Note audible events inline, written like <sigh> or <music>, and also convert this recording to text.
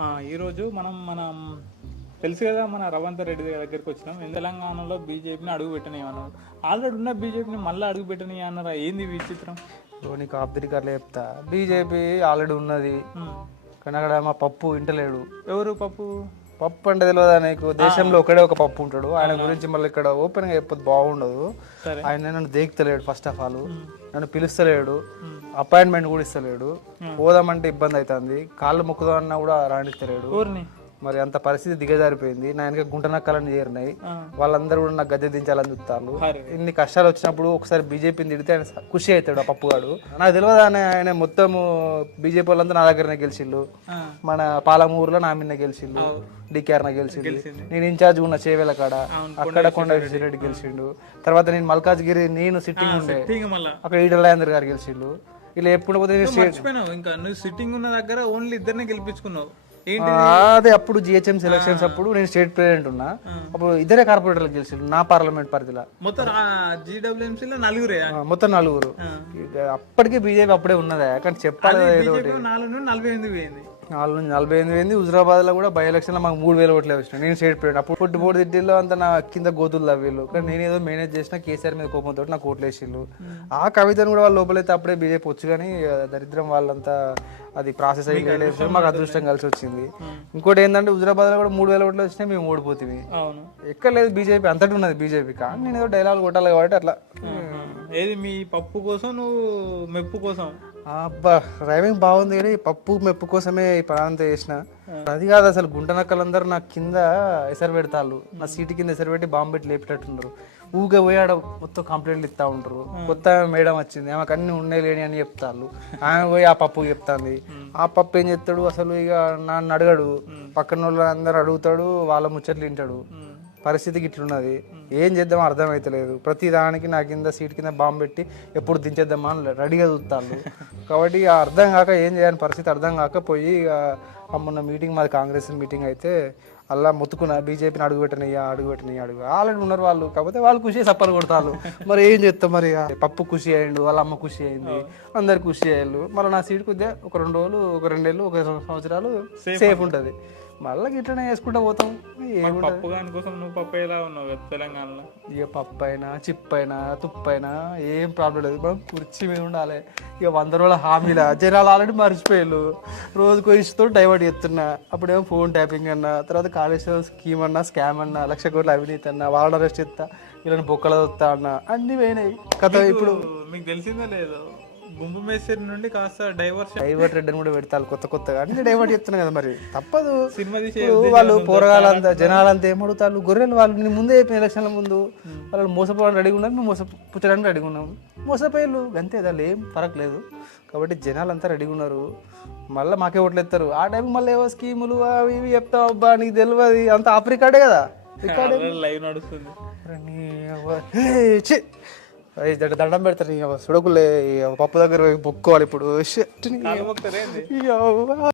ఈరోజు మనం మనం తెలుసు కదా మన రవంత్ రెడ్డి దగ్గరికి వచ్చినాం. తెలంగాణలో బీజేపీని అడుగు పెట్టనియమన్నారు ఆల్రెడీ ఉన్న బీజేపీని మళ్ళీ అడుగు పెట్టని అన్నారా? ఏంది విచిత్రం? ఓ నీకు అబ్దుల్ చెప్తా. బీజేపీ ఆల్రెడీ ఉన్నది. కానీ అక్కడ మా పప్పు ఇంటలేడు ఎవరు పప్పు? పప్పు అంటే తెలియదా నీకు? దేశంలో ఒకడే ఒక పప్పు ఉంటాడు. ఆయన గురించి మళ్ళీ ఇక్కడ ఓపెన్గా చెప్పదు బాగుండదు. ఆయన నన్ను దేక్తలేడు ఫస్ట్ ఆఫ్ ఆల్ నన్ను పిలుస్తలేడు. అపాయింట్మెంట్ కూడా ఇస్తలేడు. పోదామంటే ఇబ్బంది అవుతుంది. కాళ్ళు మొక్కుదామన్నా కూడా రాణిస్తలేడు మరి అంత పరిస్థితి దిగజారిపోయింది. నా వెనక గుంట నక్కలని చేరినాయి. వాళ్ళందరూ కూడా నాకు గద్దె దించాలని చూస్తారు. ఇన్ని కష్టాలు వచ్చినప్పుడు ఒకసారి బీజేపీని తిడితే ఆయన ఖుషి అవుతాడు ఆ పప్పుగాడు. నాకు తెలియదు ఆయన ఆయన మొత్తం బీజేపీ వాళ్ళంతా నా దగ్గరనే గెలిచిండు ఆ, మన పాలమూరులో నా మీద గెలిచిండు డికేఆర్ నా గెలిచిండు నేను ఇన్ఛార్జ్ ఉన్న చేవేల కాడ అక్కడ కొండ రెడ్డి. గెలిచిండు. తర్వాత నేను మల్కాజ్గిరి నేను సిట్టింగ్ ఉండే. అక్కడ ఈటల గారు గెలిచిండు. ఇలా ఎప్పుడు పోతే ఇంకా నువ్వు సిట్టింగ్ ఉన్న దగ్గర ఓన్లీ ఇద్దరినే గెలిపించుకున్నావు. అదే అప్పుడు జిహెచ్ఎం సెలక్షన్స్ అప్పుడు నేను స్టేట్ ప్రెసిడెంట్ ఉన్నా. అప్పుడు ఇద్దరే కార్పొరేటర్లు గెలిచిండు నా పార్లమెంట్ పరిధిలో. మొత్తం జీడబ్ల్యూఎంసీలో నలుగురే? మొత్తం నలుగురు. అప్పటికే బీజేపీ అప్పుడే ఉన్నదే కానీ చెప్పాలి ఏదో ఒకటి. నలభై ఎనిమిది పోయింది. నాలుగు నుంచి నలభై ఎనిమిది అయింది హుజరాబాద్లో కూడా బై ఎలక్షన్లో మాకు మూడు వేలు ఓట్లే వచ్చినాయి నేను స్టేట్ ప్రెసిడెంట్. అప్పుడు పొట్టి పొట్టి తిట్టిల్లో అంత నా కింద గోతులు తవ్విళ్ళు కానీ నేను ఏదో మేనేజ్ చేసిన కేసీఆర్ మీద కోపంతో నాకు ఓట్లు వేసిళ్ళు ఆ కవితను కూడా వాళ్ళు లోపలైతే అప్పుడే బీజేపీ వచ్చు కానీ దరిద్రం వాళ్ళంతా అది ప్రాసెస్ అయ్యి మాకు అదృష్టం కలిసి వచ్చింది. ఇంకోటి ఏంటంటే హుజరాబాద్లో కూడా మూడు వేల ఓట్లు వచ్చినాయి మేము ఓడిపోతుంది ఎక్కడ లేదు బీజేపీ అంతటి ఉన్నది బీజేపీ. కానీ నేను ఏదో డైలాగ్ కొట్టాలి కాబట్టి అట్లా. ఏది మీ పప్పు కోసం నువ్వు మెప్పు కోసం? అబ్బా డ్రైవింగ్ బాగుంది కానీ పప్పు మెప్పు కోసమే ఈ చేసిన అది కాదు అసలు గుంట నక్కలందరూ నా కింద ఎసరు పెడతాళ్ళు. నా సీటు కింద ఎసరు పెట్టి బాంబు పెట్టి లేపేటట్టున్నారు. ఊగా పోయాడ మొత్తం కంప్లైంట్లు ఇస్తా ఉంటారు. కొత్త మేడం వచ్చింది. ఆమెకు అన్ని ఉన్నాయి లేని అని చెప్తాళ్ళు. ఆమె పోయి ఆ పప్పు చెప్తాంది. ఆ పప్పు ఏం చెప్తాడు అసలు ఇక నన్ను అడగడు. పక్కన వాళ్ళు అందరు అడుగుతాడు. వాళ్ళ ముచ్చట్లు వింటాడు. పరిస్థితికి ఇట్లున్నది. ఏం చేద్దామో అర్థమైతలేదు. ప్రతి దానికి నా కింద సీట్ కింద బాంబు పెట్టి ఎప్పుడు దించేద్దామా అని రెడీగా చూస్తాను కాబట్టి అర్థం కాక ఏం చేయని పరిస్థితి అర్థం కాక పోయి ఇక ఆ మొన్న మీటింగ్ మాది కాంగ్రెస్ మీటింగ్ అయితే అలా మొత్తుకున్న బీజేపీని అడుగు పెట్టనయ్యా అడుగు పెట్టనయ్యా అడుగు. ఆల్రెడీ ఉన్నారు వాళ్ళు. కాకపోతే వాళ్ళు ఖుషి సప్పలు కొడతారు మరి ఏం చేస్తాం మరి పప్పు ఖుషి అయ్యిండు వాళ్ళ అమ్మ ఖుషి అయింది అందరు ఖుషి అయ్యారు మళ్ళీ నా సీట్ కొద్దిగా ఒక రెండు రోజులు ఒక రెండేళ్ళు ఒక సంవత్సరాలు సేఫ్ ఉంటుంది. మళ్ళీ ఇట్లనే వేసుకుంటా పోతాం. పప్పు గాని కోసం నువ్వు పప్పు ఎలా ఉన్నావు తెలంగాణలో? ఇక పప్పు అయినా చిప్ అయినా తుప్పు అయినా ఏం ప్రాబ్లం లేదు. మనం కుర్చీ మీద ఉండాలి. ఇక వంద రోజుల హామీలా. జనాలు ఆల్రెడీ మర్చిపోయారు రోజుకో ఇష్టతో డైవర్ట్ చేస్తున్నా. అప్పుడేమో ఫోన్ ట్యాపింగ్ అన్నా తర్వాత కాళేశ్వరం స్కీమ్ అన్నా స్కామ్ అన్నా లక్ష కోట్ల అవినీతి అన్నా వాళ్ళ అరెస్ట్ చేస్తా ఇలా బొక్కల వస్తా అన్నా అన్ని పోయినాయి. కథ ఇప్పుడు మీకు తెలిసిందో లేదో. గుంపు మేస్త్రి నుండి కాస్త డైవర్షన్. డైవర్ట్ రెడ్ అని కూడా పెడతారు కొత్త కొత్తగా. అన్ని డైవర్ట్ చేస్తున్నా కదా మరి. తప్పదు. సినిమా తీసే వాళ్ళు పోరగాళ్ళంతా జనాలంతా ఏమడుగుతారు? గొర్రెలు వాళ్ళు నేను ముందే చెప్పిన ఎలక్షన్ల ముందు వాళ్ళు మోసపోవడానికి రెడీగా ఉన్నారు మేము మోసపుచ్చడానికి రెడీగా ఉన్నాం మోసపోయారు అంతే దాని ఏం ఫరక్ లేదు. కాబట్టి జనాలంతా రెడీగా ఉన్నారు. మళ్ళీ మాకే ఓట్లు ఎత్తారు. ఆ టైం మళ్ళీ ఏవో స్కీములు అవి ఇవి చెప్తాం అబ్బా నీకు తెలియదు అంత ఆఫ్రికాడే కదా. <laughs> లైవ్ నడుస్తుంది. దండ- పెడతారు. సుడకులే పప్పు దగ్గర పోయి బొక్కోవాలి ఇప్పుడు